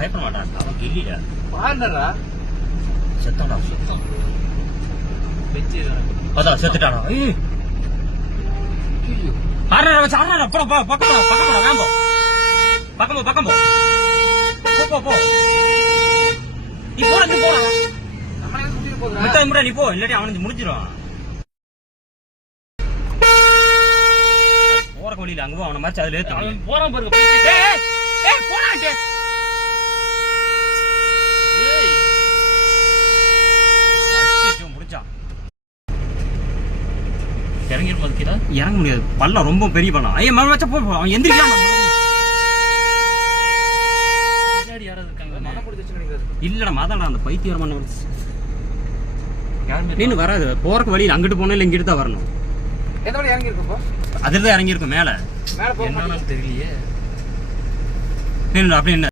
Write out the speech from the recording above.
பயப்பட மாட்டான் அவன் கில்லியா பாருடா செத்தாடா செத்தான் அதான் செத்துட்டாடா ஏய் ஆறடா வச்சு ஆறடா போ பக்கம் வேம்போ பக்கம் போ நீ போடா நம்மளே கூட்டிட்டு போறா முட்டை நீ போ இல்லாட்டி அவனுக்கு முடிஞ்சிரும் போற வழியில அங்க அவன மாதிரி அதுல ஏத்து அவன் போறான் பாருங்க ஏய் போடாடே ஏய் அச்சோ முடிச்சா இறங்கி போதுக்கிடா இறங்க முடியாது பல்ல ரொம்ப பெரிய பல்லம் ஐய மர வச்ச போ அவன் எந்திரிக்காம முன்னாடி யாராவது இருக்காங்க மன புடிச்சு நினைக்கிறது இல்லடா மாதாடா அந்த பைத்தியர் மண்ண யாருமே நீ வராது போறக்கு வழியில அங்கிட்டு போனா இல்ல இங்கிட்டு தான் வரணும் எந்த வழி இறங்கி இருக்கப்போ அதுல தான் இறங்கி இருக்கும் மேல மேல போக என்னன்னு தெரியலையே அப்படி என்ன